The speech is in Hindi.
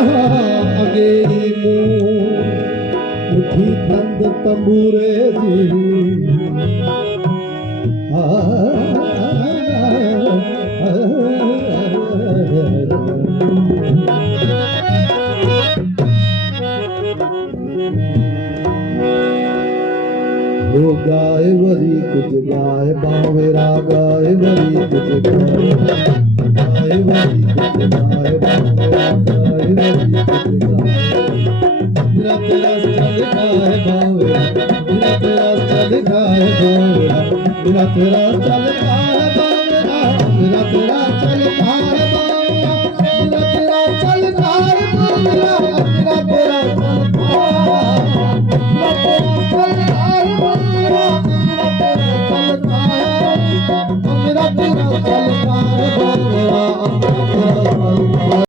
अगेरी मुठी थंद तंबूरे हो गाय वरी कुछ गाय बावेरा गाय वरी कुछ गाय वरी कुछ गाय बावेरा गाय वरी कुछ गाय तेरा चल गाय बावेरा तेरा चल गाय बावेरा तेरा चल गाय